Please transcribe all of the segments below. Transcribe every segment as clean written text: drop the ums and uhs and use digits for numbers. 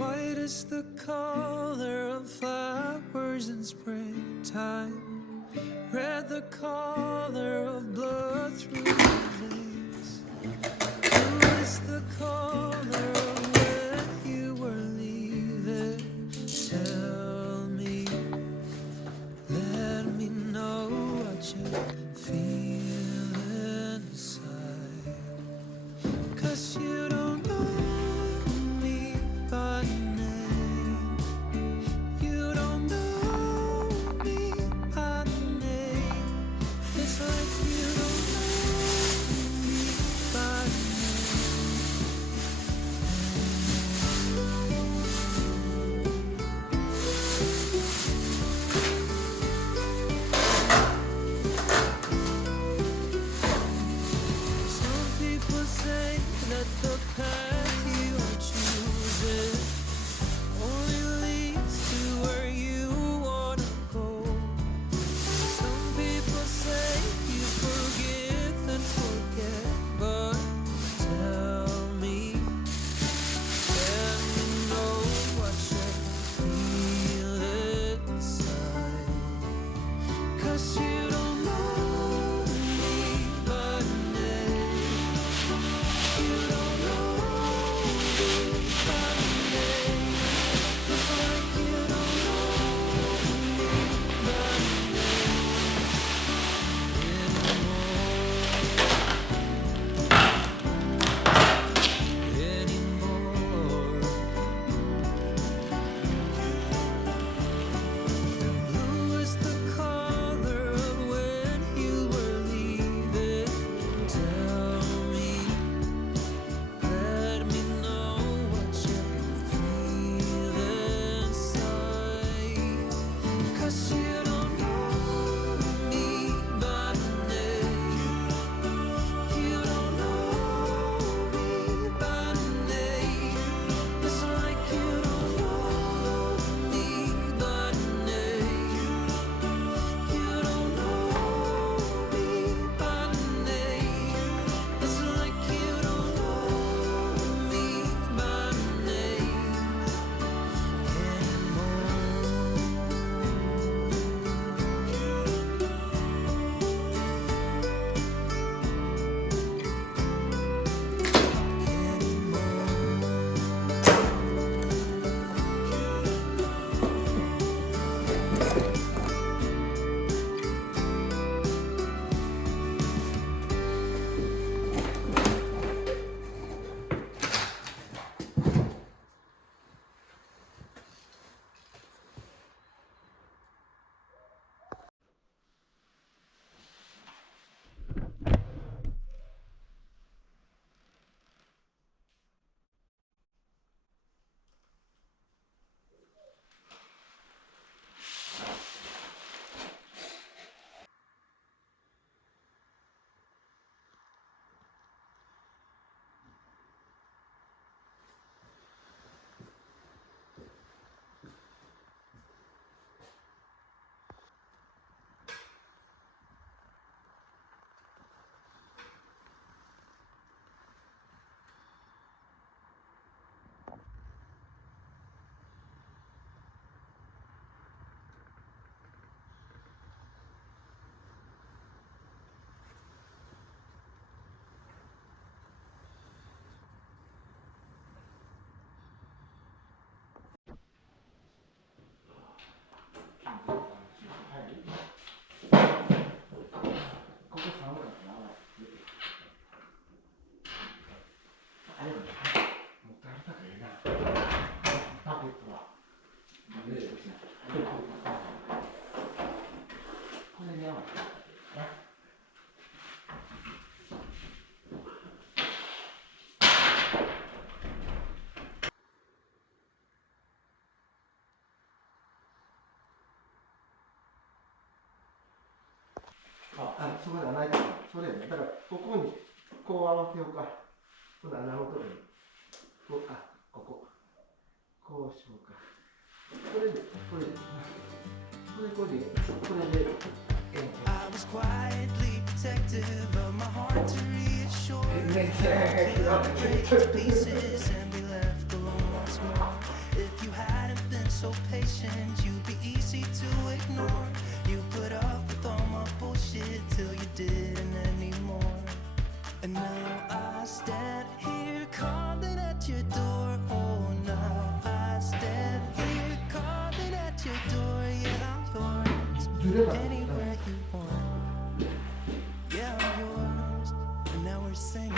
White is the color of flowers in springtime, red the color of blood through the veins. Blue is the color of when you were leaving. Tell me, let me know what you feel inside. 'Cause you don't know me by name. You don't know me by name. It's like you don't know me by Some people say that the path you are choosing only leads to where you wanna go. Some people say you forgive and forget, but tell me, let me know what you feel inside. 'Cause you don't know me by name. You don't know me by name. It's like you don't know me by name anymore. Blue is the color of when you were leaving. Tell me, let me know what you feel inside. 'Cause you don't know me by name. You don't know me by name. It's like you don't know me by name. You don't know me by name. It's like you don't know me by nameそこではないから、それね、だからここにこう合わせようか。この穴のところに。こう、ここ。こうしようか。これで、これで。これで、I was quietly protective of my heart to reassure you. Break to pieces and be left alone once more. so patient, you'd be easy to ignore. You put up with all my bullshit till you didn't anymore. And now I stand here calling at your door. Oh, now I stand here calling at your door. Yeah, I'm yours. Anywhere you want. Yeah, I'm yours. And now we're singing.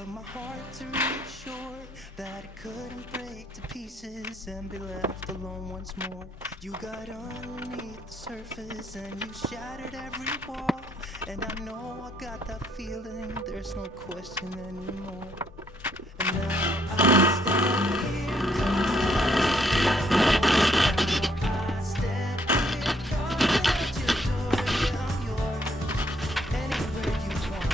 Of my heart to reassure that it couldn't break to pieces and be left alone once more. You got underneath the surface and you shattered every wall. And I know I got that feeling, there's no question anymore. And now I stand here I stand here calling at your door. Yeah, I'm yours. Anywhere you want.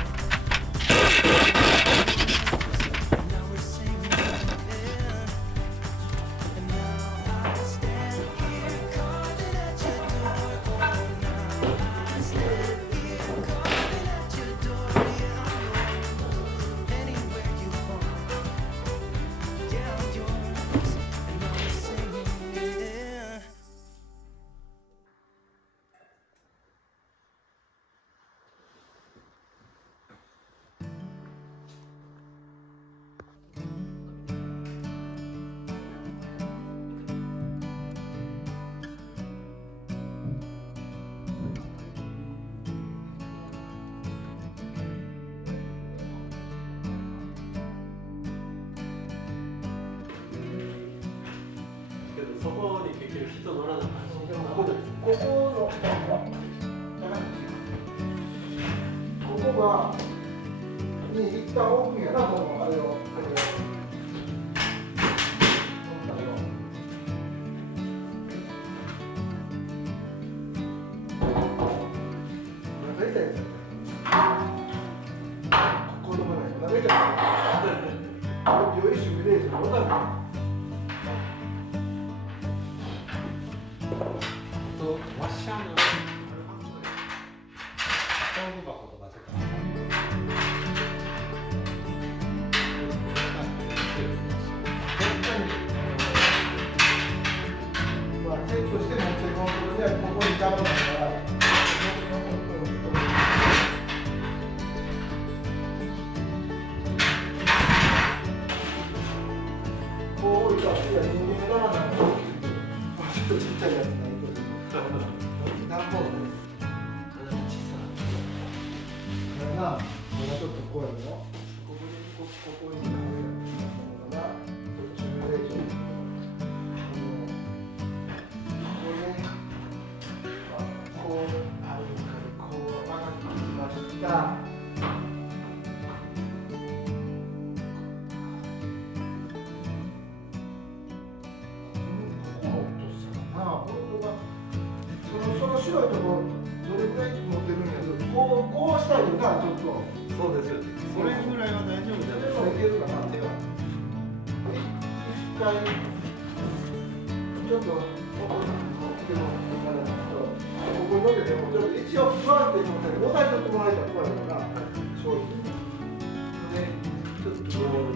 ここがに一旦置くんやな、もうあれを。大体子供ないと投げちゃう。よいしょ、レースのおだめ。ワッシャーの豆腐箱とかとかまあセットして持っていこうとでここに邪魔だからこう置いたら人間がならないちょっとちっちゃいやつないと段ボール小さなこれがちょっとこうやるのここにあるやつのものがちょっとシミュレーションこうあるからこう曲がってきました。その白いところどれぐらい持ってるんやけど、こうしたいとかちょっとそうですよね。それぐらいは大丈夫じゃないですか。いけるかな。手が一回ちょっとここに乗ってても、一応不安定な状態で押さえとってもらえたら不安だから、正直。で、ちょっとこう。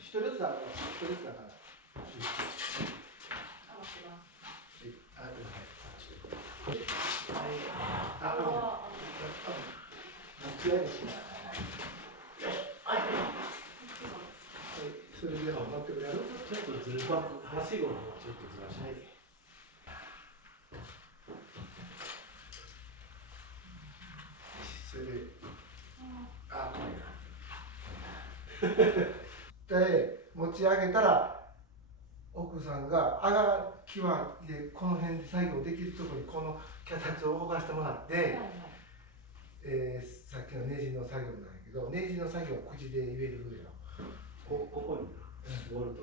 一人ずつだから。それで持ってくれる？ちょっとずるば、はしごをちょっとずらして。それで、これだ。で、持ち上げたら、奥さんが際でこの辺で作業できるところにこの脚立を動かしてもらって、さっきのネジの作業なんやけど、ネジの作業は口で言えるよ。ここに絞ると。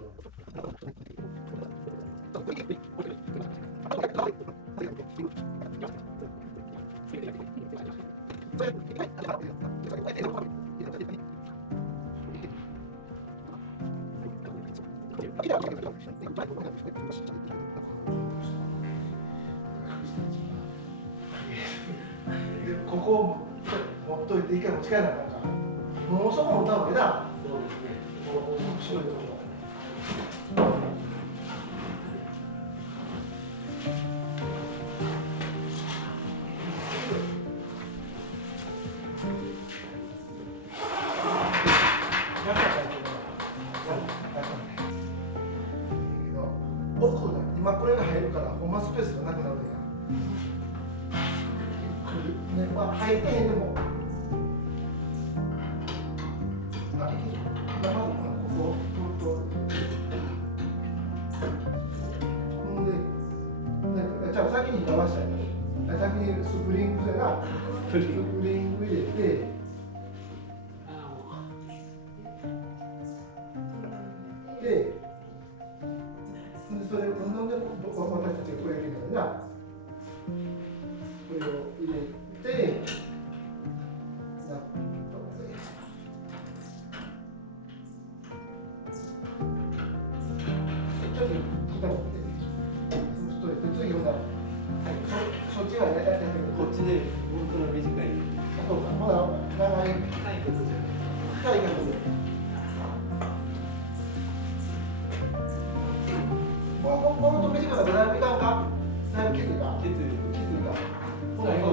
ここを持っといて一回持ち帰らなあかんから、もうそこ持った方がいいな。そうですね。白いところ。今これが入るからほんまスペースがなくなるんや。ね、まあ入ってへんでも。まずここほんで、じゃあ先に合わせたいの。先にスプリングがスプリング入れて。で、それをなんで私たちがこれやるんだから、これを入れて、ちょっと傾けて、そうすると次ほら、そっちはやってるけど、こっちで本当の短い。あとほら長い深いことじゃない。深い角度。この短さがだいぶいかんか？だいぶきついか？きつい。最後。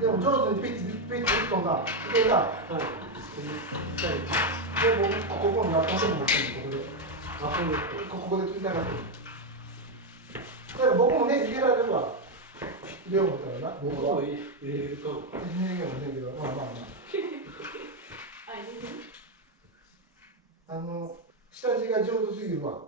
でも上手にピッチ打っとんだ。それが。はい。でもここになったのも持ってるここで切りたかった。だから僕もね入れられるわ。量もたらな。僕は入れるかも。入れるかもしれんけど、まあ。下地が上手すぎるわ。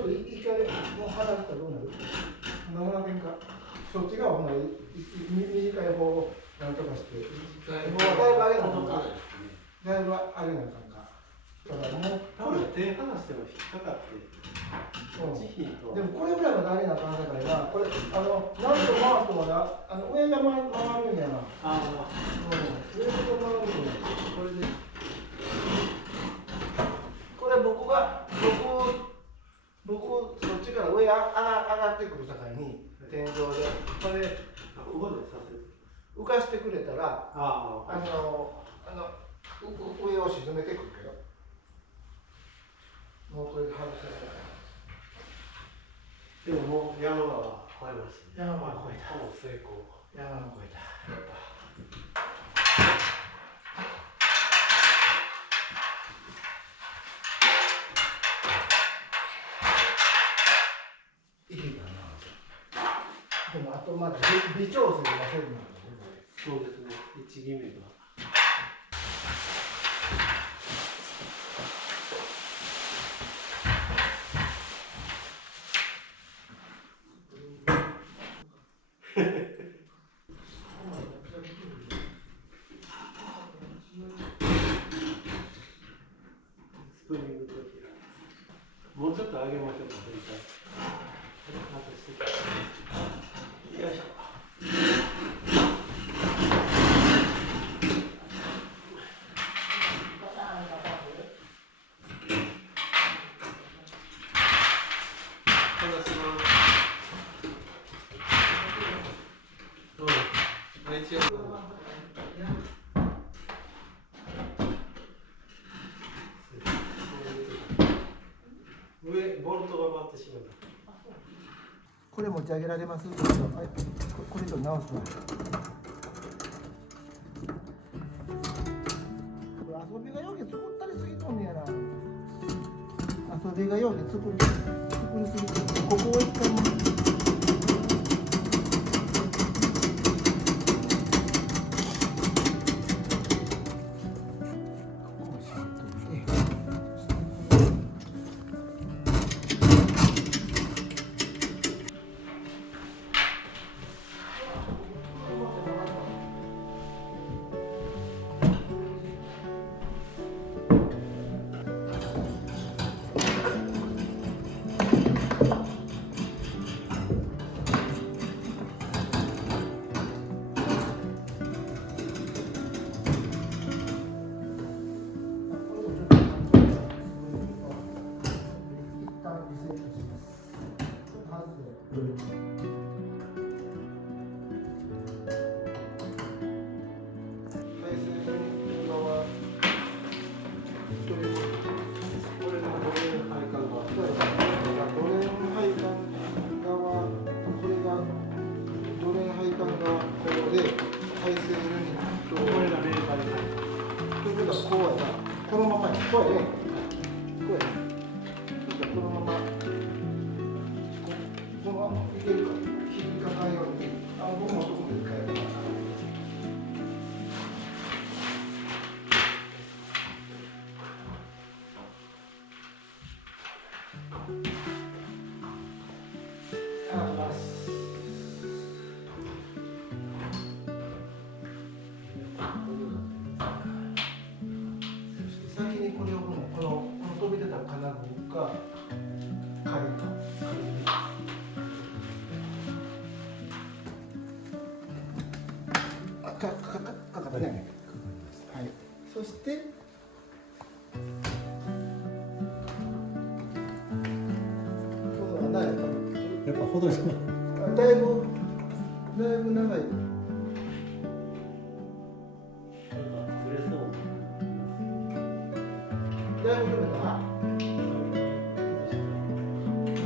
ょっと一回もう離したらどうなる？直らへんか。そっち側ほな短い方をなんとかして。短いもうだいぶ上げなあかんか。か。だいぶ上げなあかんか。だからもう多分手離しても引っかかって落ちひんと。でもこれぐらいまで上げなあかんさかいな。これなんと回すとまだ上が回るんやな。ああ、上が回るんや。これで。これ僕そっちから上上がってくるさかいに天井でこれここでさせる。浮かしてくれたらああ、上を沈めてくるけどもうこれ外せでももう山は越えました。山は越えた。もう成功。山も越えた。いいかな。でもあとまだ微調整がせるので。そうですね。1決めが。スプリングときもうちょっと上げましょうか、全体。よいしょ。上ボルトが回ってしまった。これ持ち上げられます？はい、これと直すわ。これ遊びがよけ作ったりすぎとんねやな。遊びがよけ作りすぎて、ここを一回も。このままや、こうやね。こうやね。そしたらこのまま、このままいけるか、引っかかんように、僕もそこで一回やるから。先にこれをこの飛び出た金具が仮にかかったね。はい。そしてこの穴やっぱほどいてだいぶ長い。だいぶ緩めた？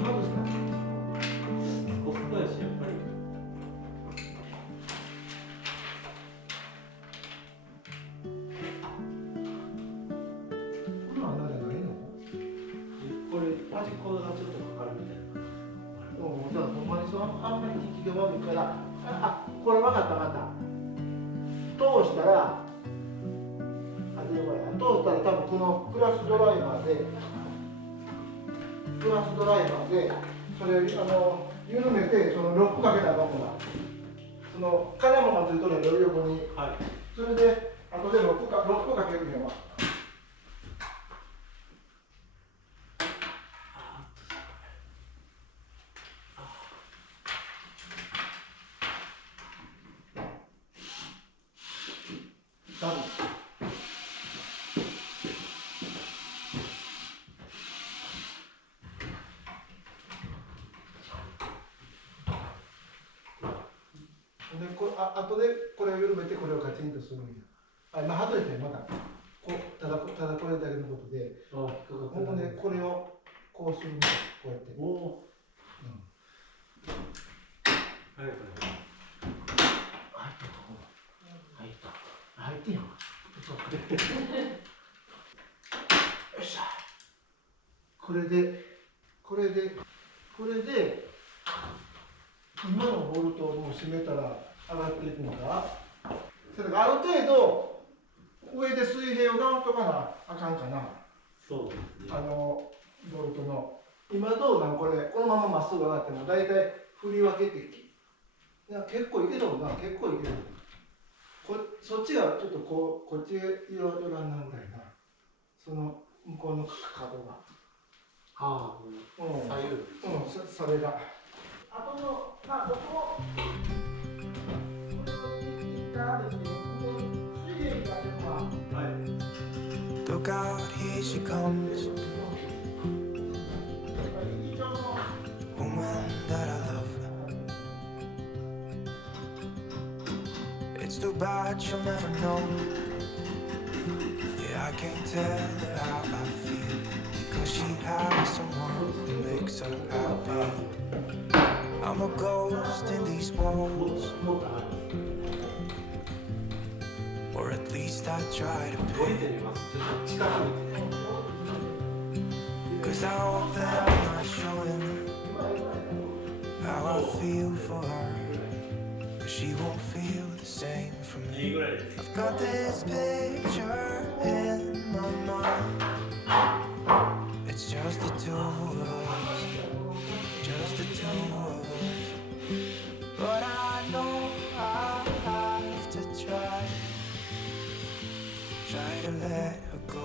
外した？コストやし、やっぱり。この穴じゃないの？これ、端っこがちょっとかかるみたいな。じゃあほんまにあんまり引きが悪いから、これ分かった通したら、通したら多分このクラスドライバーでプラスドライバーでそれ緩めてそのロックかけたらどこだその金もがついとるのよ横に、はい。それで後でロックかけるのは多分後でこれを緩めてこれをカチンとするんや。今外れてまたこうただこれだけのことで、あ、引っかかってる。ここでこれをこうするんだこうやって。おお。はいはい。入ってんよ。よっしゃ。これで今のボルトをもう締めたら上がっていくのか。それからある程度上で水平を直しとかなあかんかな。そうですね。ボルトの今どうなんこれこのまままっすぐ上がってもだいたい振り分けていや結構いけるもんな結構いける。そっちがちょっとこっちへ寄らんなぐらいな。その向こうの角が。ああ、左右。それが。あとのこここれを切った後に水平になってるのは。はい。Look out, here she comes. Woman that I love. It's too bad she'll never know. Yeah, I can't tell her how I feel because she has someone who makes her happy. I'm a ghost in these walls, or at least I try to 動い be. てみます。ちょっと近くに。 Cause I hope that I'm not showing how I feel for her, but she won't feel the same for いい me. ぐらいです。 I've got this picture in my mind. It's just the two of us, just the two of us. But I know I have to try to let her go,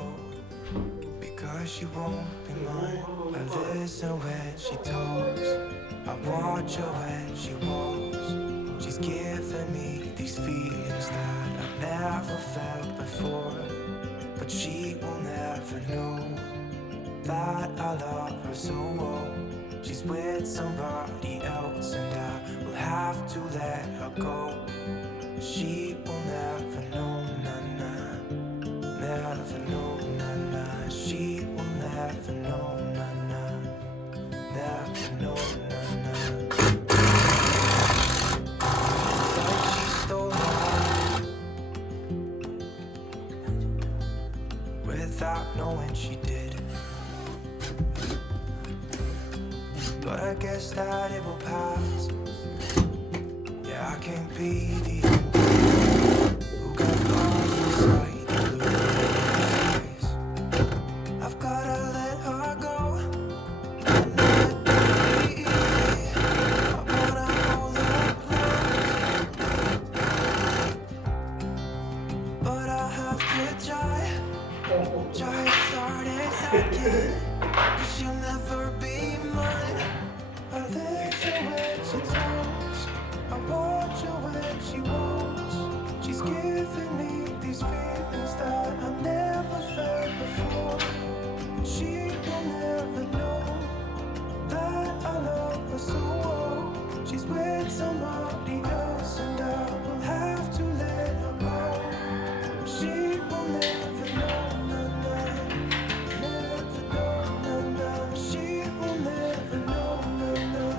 because she won't be mine. I listen when she talks, I watch her when she walks. She's giving me these feelings that I've never felt before, but she will never know that I love her so well. She's with somebody else and I will have to let her go. She will never know, nah, never know, nah. She will never know, nah, never know, nah. Like she stole my heart without knowing she did. But I guess that it will pass. Yeah, I can't be the old one who got lost inside the blue skies. I've gotta let her go and let her be. I wanna hold her close, but I have to try as hard as I can, 'cause she'll never be mine. I listen when she talks, I watch her when she walks. She's giving me these feelings that I've never felt before. She will never know that I love her so well. She's with somebody else and I will have to let her go. She will never know, nah, nah, never know, nah, nah. She will never know, nah, nah,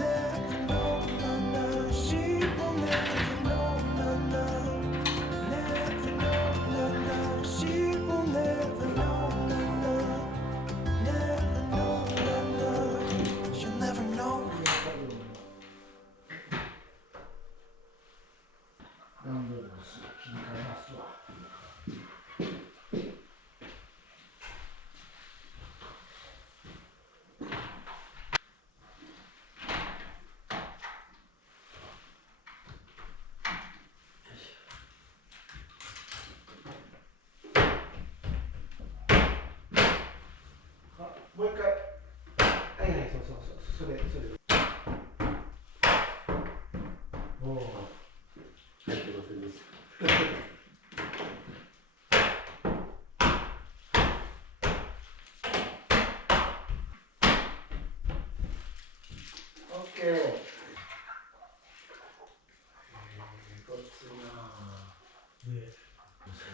never know, nah, nah. She will never know, nah, nah, never know, nah, nah. She will never know, nah, nah, never know, nah, nah. She'll never know. 何度も切り替えますわ。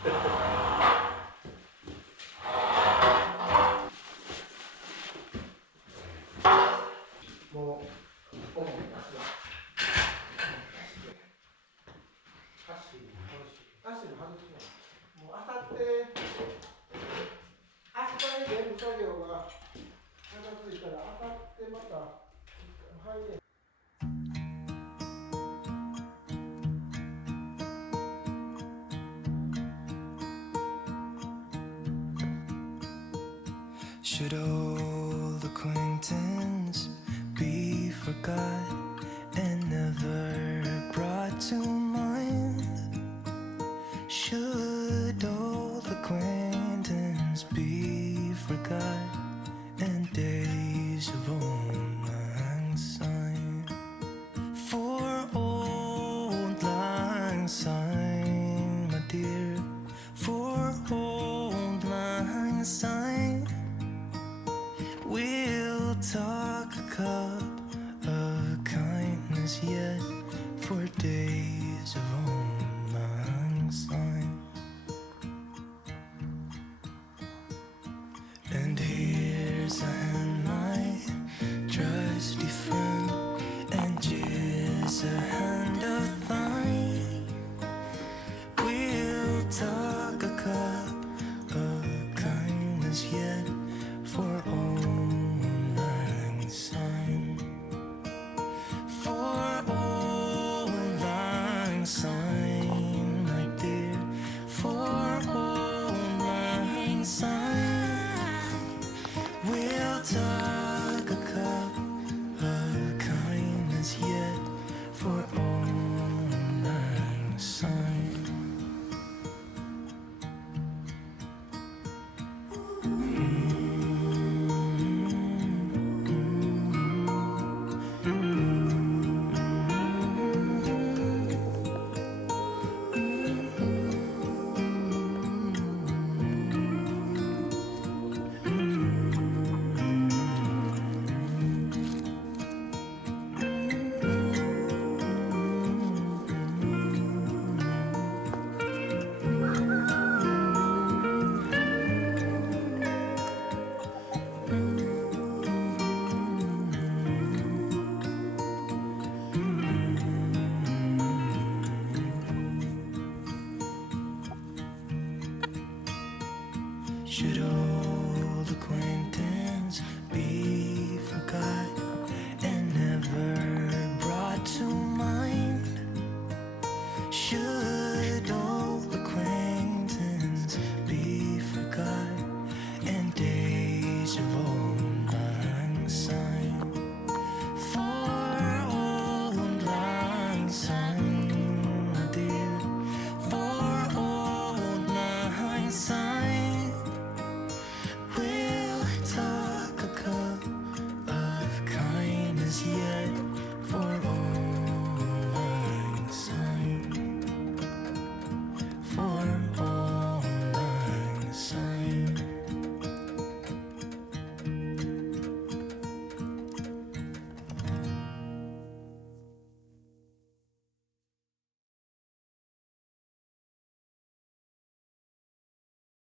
もう主に出すわ。足も外すの。もうあさって明日に全部作業が片付いたらあさってまた入れ。Should old acquaintance be forgot and never brought to mind? Should old acquaintance be forgot and days of old lang syne? For old lang syne, my dear, for old lang syne, we'll talk a cup of kindness yet for days of old lang syne. And here's a hand, my trusty friend, and here's a hand of thine. We'll talk a cup of kindness yet for old lang syne. For old lang syne, my dear, for old lang syne, we'll talk a cup of kindness yet for old lang syne. Should